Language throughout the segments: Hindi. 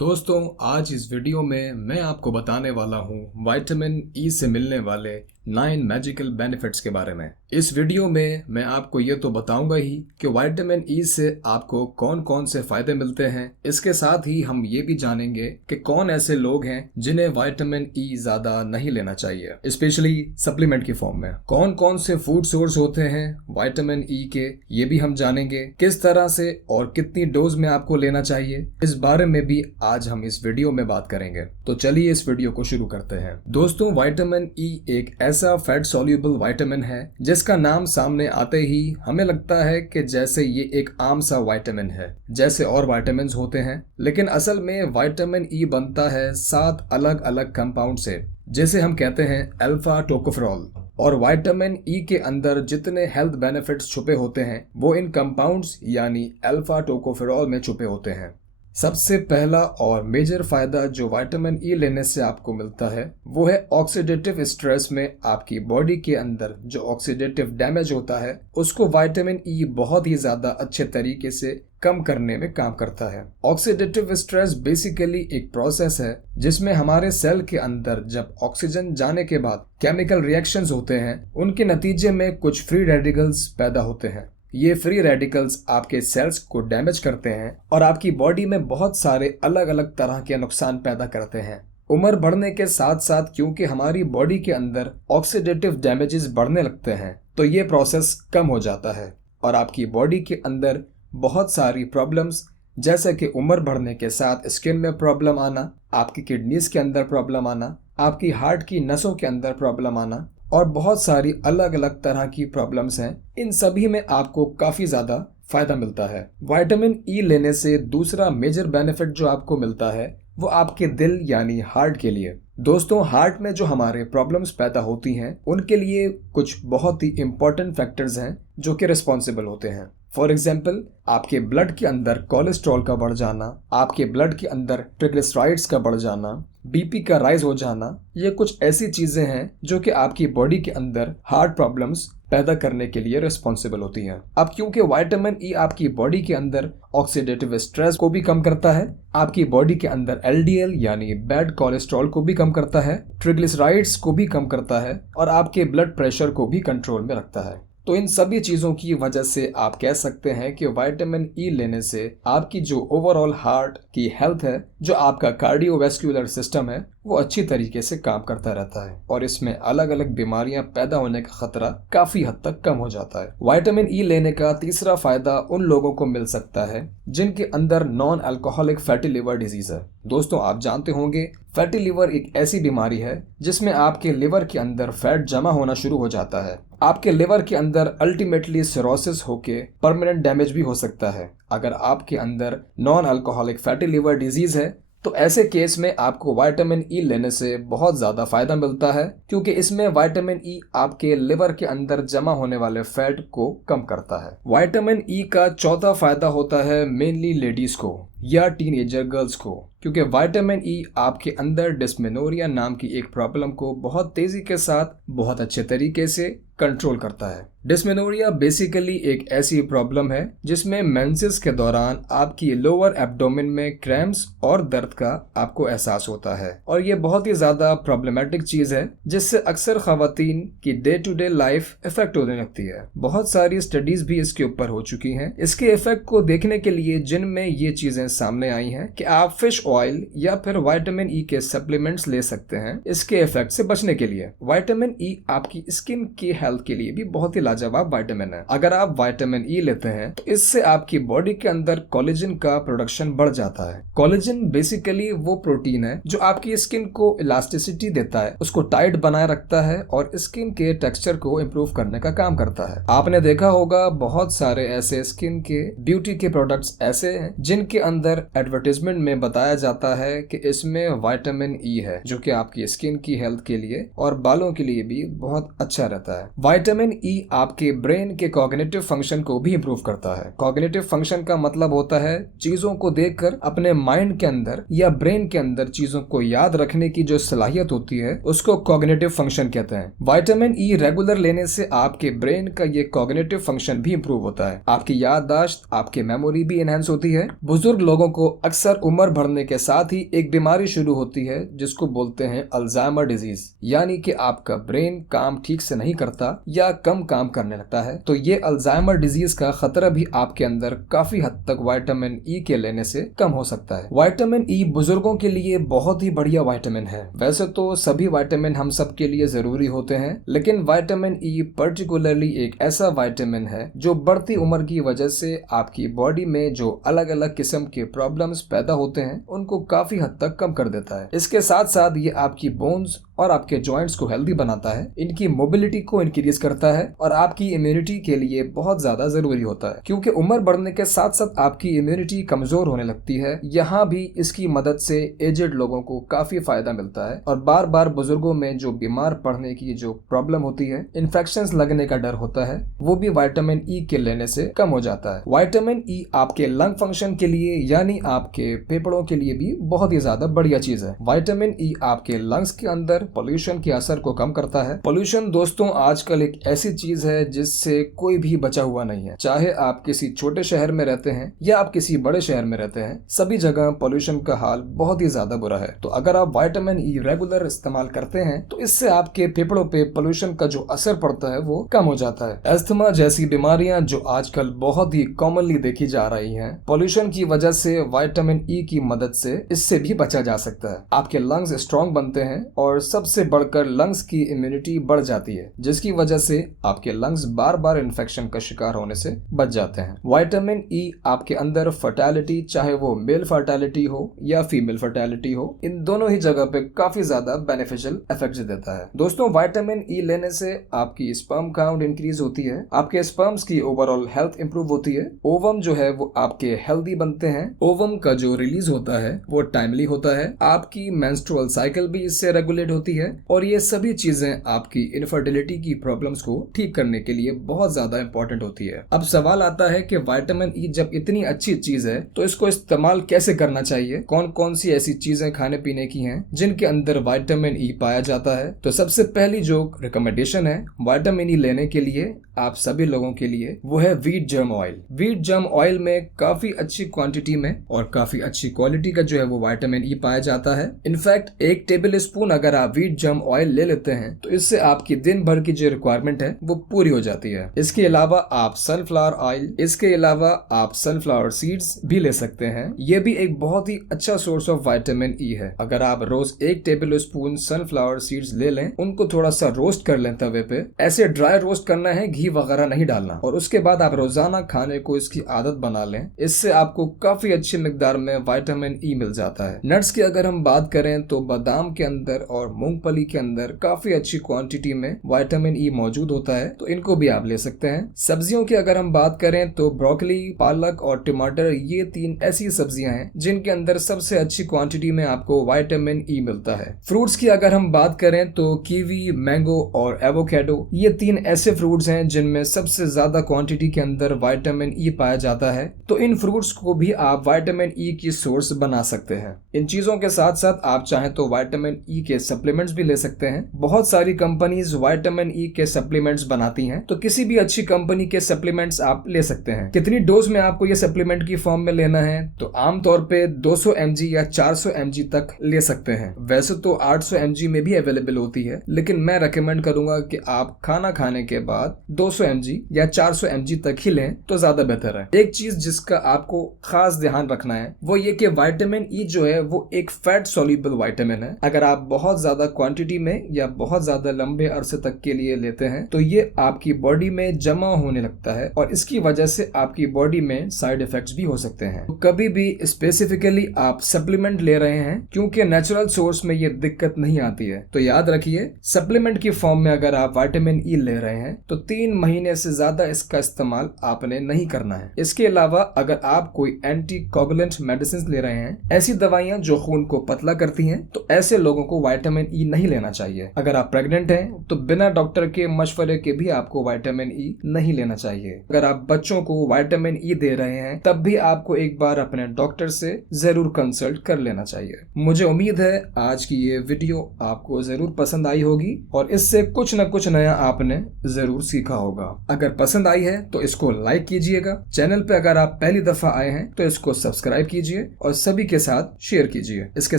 दोस्तों, आज इस वीडियो में मैं आपको बताने वाला हूँ विटामिन ई से मिलने वाले 9 मैजिकल बेनिफिट्स के बारे में। इस वीडियो में मैं आपको ये तो बताऊंगा ही कि विटामिन ई से आपको कौन कौन से फायदे मिलते हैं। इसके साथ ही हम ये भी जानेंगे कि कौन ऐसे लोग हैं जिन्हें विटामिन ई ज्यादा नहीं लेना चाहिए, स्पेशली सप्लीमेंट की फॉर्म में। कौन कौन से फूड सोर्स होते हैं विटामिन ई के, ये भी हम जानेंगे। किस तरह से और कितनी डोज में आपको लेना चाहिए, इस बारे में भी आज हम इस वीडियो में बात करेंगे। तो चलिए इस वीडियो को शुरू करते हैं। दोस्तों, विटामिन ई एक ऐसा फैट सॉल्युबल विटामिन है जिसका नाम सामने आते ही हमें लगता है कि जैसे ये एक आम सा विटामिन है, जैसे और विटामिन होते हैं। लेकिन असल में विटामिन ई बनता है 7 अलग अलग कंपाउंड से, जैसे हम कहते हैं अल्फा टोकोफेरॉल। और विटामिन ई के अंदर जितने हेल्थ बेनिफिट्स छुपे होते हैं वो इन कंपाउंड्स यानी अल्फा टोकोफेरॉल में छुपे होते हैं। सबसे पहला और मेजर फायदा जो विटामिन ई लेने से आपको मिलता है वो है ऑक्सीडेटिव स्ट्रेस में आपकी बॉडी के अंदर जो ऑक्सीडेटिव डैमेज होता है उसको विटामिन ई बहुत ही ज्यादा अच्छे तरीके से कम करने में काम करता है। ऑक्सीडेटिव स्ट्रेस बेसिकली एक प्रोसेस है जिसमें हमारे सेल के अंदर जब ऑक्सीजन जाने के बाद केमिकल रिएक्शंस होते हैं, उनके नतीजे में कुछ फ्री रेडिकल्स पैदा होते हैं। ये फ्री रेडिकल्स आपके सेल्स को डैमेज करते हैं और आपकी बॉडी में बहुत सारे अलग अलग तरह के नुकसान पैदा करते हैं। उम्र बढ़ने के साथ साथ क्योंकि हमारी बॉडी के अंदर ऑक्सीडेटिव डैमेजेस बढ़ने लगते हैं तो ये प्रोसेस कम हो जाता है और आपकी बॉडी के अंदर बहुत सारी प्रॉब्लम्स, जैसे कि उम्र बढ़ने के साथ स्किन में प्रॉब्लम आना, आपकी किडनीज के अंदर प्रॉब्लम आना, आपकी हार्ट की नसों के अंदर प्रॉब्लम आना और बहुत सारी अलग अलग तरह की प्रॉब्लम्स हैं, इन सभी में आपको काफी ज्यादा फायदा मिलता है। विटामिन ई लेने से दूसरा मेजर बेनिफिट जो आपको मिलता है वो आपके दिल यानी हार्ट के लिए। दोस्तों, हार्ट में जो हमारे प्रॉब्लम्स पैदा होती हैं उनके लिए कुछ बहुत ही इंपॉर्टेंट फैक्टर्स हैं जो कि रिस्पॉन्सिबल होते हैं। फॉर एग्जाम्पल, आपके ब्लड के अंदर कोलेस्ट्रॉल का बढ़ जाना, आपके ब्लड के अंदर ट्रिग्लिसराइड्स का बढ़ जाना, बीपी का राइज हो जाना, ये कुछ ऐसी चीजें हैं जो कि आपकी बॉडी के अंदर हार्ट प्रॉब्लम्स पैदा करने के लिए रिस्पॉन्सिबल होती हैं। अब क्योंकि विटामिन ई आपकी बॉडी के अंदर ऑक्सीडेटिव स्ट्रेस को भी कम करता है, आपकी बॉडी के अंदर एलडीएल यानी बैड कोलेस्ट्रॉल को भी कम करता है, ट्रिग्लिसराइड्स को भी कम करता है और आपके ब्लड प्रेशर को भी कंट्रोल में रखता है। तो इन सभी चीजों की वजह से आप कह सकते हैं कि विटामिन ई लेने से आपकी जो ओवरऑल हार्ट की हेल्थ है, जो आपका कार्डियोवैस्कुलर सिस्टम है, वो अच्छी तरीके से काम करता रहता है और इसमें अलग अलग बीमारियां पैदा होने का खतरा काफी हद तक कम हो जाता है। विटामिन ई लेने का तीसरा फायदा उन लोगों को मिल सकता है जिनके अंदर non alcoholic fatty liver disease है। दोस्तों, आप जानते होंगे फैटी लिवर एक ऐसी बीमारी है जिसमें आपके लिवर के अंदर फैट जमा होना शुरू हो जाता है। आपके लिवर के अंदर अल्टीमेटली सिरोसिस होके परमानेंट डैमेज भी हो सकता है। अगर आपके अंदर non alcoholic fatty liver disease है तो ऐसे केस में आपको विटामिन ई लेने से बहुत ज्यादा फायदा मिलता है, क्योंकि इसमें विटामिन ई आपके लिवर के अंदर जमा होने वाले फैट को कम करता है। विटामिन ई का चौथा फायदा होता है मेनली लेडीज को या टीनेजर गर्ल्स को, क्योंकि विटामिन ई आपके अंदर डिस्मेनोरिया नाम की एक प्रॉब्लम को बहुत तेजी के साथ बहुत अच्छे तरीके से कंट्रोल करता है। डिस्मेनोरिया बेसिकली एक ऐसी प्रॉब्लम है जिसमें मेंसेस के दौरान आपकी लोअर एब्डोमेन में क्रैम्प्स और दर्द का आपको एहसास होता है और ये बहुत ही ज्यादा प्रॉब्लमेटिक चीज है जिससे अक्सर खवातीन की day to day life effect होने लगती है। बहुत सारी स्टडीज भी इसके ऊपर हो चुकी हैं। इसके इफेक्ट को देखने के लिए जिनमें ये चीजें सामने आई हैं कि आप फिश ऑयल या फिर विटामिन ई के सप्लीमेंट्स ले सकते हैं इसके इफेक्ट से बचने के लिए। विटामिन ई आपकी स्किन की हेल्थ के लिए भी बहुत ही लाजवाब विटामिन है। अगर आप विटामिन ई लेते हैं तो इससे आपकी बॉडी के अंदर कोलेजन का प्रोडक्शन बढ़ जाता है। कोलेजन बेसिकली वो प्रोटीन है जो आपकी स्किन को इलास्टिसिटी देता है, उसको टाइट बनाए रखता है और स्किन के टेक्सचर को इम्प्रूव करने का काम करता है। आपने देखा होगा बहुत सारे ऐसे स्किन के ब्यूटी के प्रोडक्ट्स ऐसे हैं जिनके अंदर एडवर्टाइजमेंट में बताया जाता है कि इसमें विटामिन ई है, जो कि आपकी स्किन की हेल्थ के लिए और बालों के लिए भी बहुत अच्छा रहता है। विटामिन ई आपके ब्रेन के कॉग्निटिव फंक्शन को भी इम्प्रूव करता है। कॉग्निटिव फंक्शन का मतलब होता है चीजों को देखकर अपने माइंड के अंदर या ब्रेन के अंदर चीजों को याद रखने की जो सलाहियत होती है उसको कॉग्निटिव फंक्शन कहते हैं। विटामिन ई रेगुलर लेने से आपके ब्रेन का ये कॉग्निटिव फंक्शन भी इम्प्रूव होता है, आपकी याददाश्त, आपकी मेमोरी भी एनहांस होती है। बुजुर्ग लोगों को अक्सर उम्र बढ़ने के साथ ही एक बीमारी शुरू होती है जिसको बोलते हैं अल्जाइमर डिजीज, यानी कि आपका ब्रेन काम ठीक से नहीं करता या कम काम करने लगता है। तो ये अल्जाइमर डिजीज का खतरा भी आपके अंदर काफी हद तक विटामिन ई के लेने से कम हो सकता है। विटामिन ई बुजुर्गों के लिए बहुत ही बढ़िया विटामिन है। वैसे तो सभी विटामिन हम सब के लिए जरूरी होते हैं, लेकिन विटामिन ई पर्टिकुलरली एक ऐसा विटामिन है जो बढ़ती उम्र की वजह से आपकी बॉडी में जो अलग अलग किस्म के प्रॉब्लम्स पैदा होते हैं उनको काफी हद तक कम कर देता है। इसके साथ साथ ये आपकी बोन्स और आपके जॉइंट्स को हेल्दी बनाता है, इनकी मोबिलिटी को इंक्रीज करता है और आपकी इम्यूनिटी के लिए बहुत ज्यादा जरूरी होता है, क्योंकि उम्र बढ़ने के साथ साथ आपकी इम्यूनिटी कमजोर होने लगती है। यहाँ भी इसकी मदद से एजेड लोगों को काफी फायदा मिलता है और बार बार बुजुर्गों में जो बीमार पड़ने की जो प्रॉब्लम होती है, इन्फेक्शंस लगने का डर होता है, वो भी विटामिन ई के लेने से कम हो जाता है। विटामिन ई आपके लंग फंक्शन के लिए यानी आपके फेफड़ों के लिए भी बहुत ही ज्यादा बढ़िया चीज है। विटामिन ई आपके लंग्स के अंदर पोल्यूशन के असर को कम करता है। पोल्यूशन दोस्तों आजकल एक ऐसी चीज है जिससे कोई भी बचा हुआ नहीं है, चाहे आप किसी छोटे शहर में रहते हैं या आप किसी बड़े शहर में रहते हैं, सभी जगह पोल्यूशन का हाल बहुत ही ज्यादा बुरा है। तो अगर आप विटामिन ई रेगुलर इस्तेमाल करते हैं तो इससे आपके फेफड़ों पे पोल्यूशन का जो असर पड़ता है वो कम हो जाता है। अस्थमा जैसी बीमारियां जो आजकल बहुत ही कॉमनली देखी जा रही हैं, पोल्यूशन की वजह से विटामिन ई की मदद से इससे भी बचा जा सकता है। आपके लंग्स स्ट्रॉन्ग बनते हैं और सबसे बढ़कर लंग्स की इम्यूनिटी बढ़ जाती है, जिसकी वजह से आपके लंग्स बार बार इन्फेक्शन का शिकार होने से बच जाते हैं। विटामिन ई आपके अंदर फर्टिलिटी, चाहे वो मेल फर्टिलिटी हो या फीमेल फर्टिलिटी हो, इन दोनों ही जगह पे काफी ज्यादा बेनिफिशियल इफेक्ट्स देता है। दोस्तों विटामिन ई लेने से आपकी स्पर्म काउंट इंक्रीज होती है, आपके स्पर्म्स की ओवरऑल हेल्थ इंप्रूव होती है, ओवम जो है वो आपके हेल्दी बनते हैं, ओवम का जो रिलीज होता है वो टाइमली होता है, आपकी मेंस्ट्रुअल साइकिल भी इससे रेगुलेट होती है और ये सभी चीजें आपकी इनफर्टिलिटी की प्रॉब्लम्स को ठीक करने के लिए बहुत ज्यादा इंपॉर्टेंट होती है। अब सवाल आता है कि विटामिन ई जब इतनी अच्छी चीज है तो इसको इस्तेमाल कैसे करना चाहिए, कौन कौन सी ऐसी चीजें खाने पीने की हैं जिनके अंदर विटामिन ई पाया जाता है। तो सबसे पहली जो रिकमेंडेशन है विटामिन ई लेने के लिए आप सभी लोगों के लिए वो है wheat germ oil. Wheat germ oil में काफी अच्छी क्वांटिटी में और काफी अच्छी क्वालिटी का जो है वो विटामिन ई पाया जाता है। इनफैक्ट 1 टेबल स्पून अगर आप व्हीट जर्म ऑयल ले लेते हैं तो इससे आपकी दिन भर की जो रिक्वायरमेंट है वो पूरी हो जाती है। इसके अलावा आप सनफ्लावर ऑयल, इसके अलावा आप सनफ्लावर सीड्स भी ले सकते हैं। ये भी एक बहुत ही अच्छा सोर्स ऑफ विटामिन ई है। अगर आप रोज 1 टेबल स्पून सनफ्लावर सीड्स ले लें, उनको थोड़ा सा रोस्ट कर लें तवे पे, ऐसे ड्राई रोस्ट करना है, घी वगैरह नहीं डालना, और उसके बाद आप रोजाना खाने को इसकी आदत बना लें। इससे आपको काफी अच्छी मिकदार में विटामिन ई मिल जाता है। नट्स की अगर हम बात करें तो बादाम के अंदर और मूंगफली के अंदर काफी अच्छी क्वांटिटी में विटामिन ई मौजूद होता है, तो इनको भी आप ले सकते हैं। सब्जियों की अगर हम बात करें तो ब्रोकली, पालक और टमाटर, ये 3 ऐसी सब्जियां हैं जिनके अंदर सबसे अच्छी क्वांटिटी में आपको विटामिन ई मिलता है। फ्रूट्स की अगर हम बात करें तो कीवी, मैंगो और एवोकेडो, ये 3 ऐसे फ्रूट्स हैं जिनमें सबसे ज्यादा क्वांटिटी के अंदर विटामिन ई पाया जाता है। तो इन फ्रूट्स को भी आप विटामिन ई की सोर्स बना सकते हैं। इन चीजों के साथ साथ आप चाहें तो विटामिन ई के सप्लीमेंट्स भी ले सकते हैं। बहुत सारी कंपनीज विटामिन ई के सप्लीमेंट्स बनाती हैं, तो किसी भी अच्छी कंपनी के सप्लीमेंट्स आप ले सकते हैं। कितनी डोज में आपको ये सप्लीमेंट की फॉर्म में लेना है, तो आमतौर पे 200 mg या 400 mg तक ले सकते हैं। वैसे तो 800 mg में भी अवेलेबल होती है, लेकिन मैं रेकमेंड करूंगा कि आप खाना खाने के बाद 200 mg या 400 mg तक ही लें तो ज्यादा बेहतर है। एक चीज जिसका आपको खास ध्यान रखना है वो ये कि विटामिन ई जो है वो एक फैट सोल्यूबल विटामिन है। अगर आप बहुत ज्यादा क्वांटिटी में या बहुत ज्यादा लंबे अरसे तक के लिए लेते हैं तो ये आपकी बॉडी में जमा होने लगता है और इसकी वजह से आपकी बॉडी में साइड इफेक्ट्स भी हो सकते हैं। तो कभी भी स्पेसिफिकली आप सप्लीमेंट ले रहे हैं, क्योंकि नेचुरल सोर्स में ये दिक्कत नहीं आती है, तो याद रखिए सप्लीमेंट की फॉर्म में अगर आप विटामिन ई ले रहे हैं तो 3 महीने से ज्यादा इसका इस्तेमाल आपने नहीं करना है। इसके अलावा अगर आप कोई एंटी कोगुलेंट मेडिसिन ले रहे हैं, ऐसी दवाइयां जो खून को पतला करती हैं, तो ऐसे लोगों को विटामिन ई नहीं लेना चाहिए। अगर आप प्रेग्नेंट हैं तो बिना डॉक्टर के मशवरे के भी आपको विटामिन ई नहीं लेना चाहिए। अगर आप बच्चों को विटामिन ई दे रहे हैं तब भी आपको एक बार अपने डॉक्टर से जरूर कंसल्ट कर लेना चाहिए। मुझे उम्मीद है आज की ये वीडियो आपको जरूर पसंद आई होगी और इससे कुछ न कुछ नया आपने जरूर सीखा होगा। अगर पसंद आई है तो इसको लाइक कीजिएगा। चैनल पे अगर आप पहली दफा आए हैं तो इसको सब्सक्राइब कीजिए और सभी के साथ शेयर कीजिए। इसके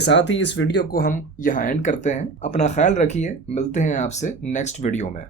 साथ ही इस वीडियो को हम यहाँ एंड करते हैं। अपना ख्याल रखिए, मिलते हैं आपसे नेक्स्ट वीडियो में।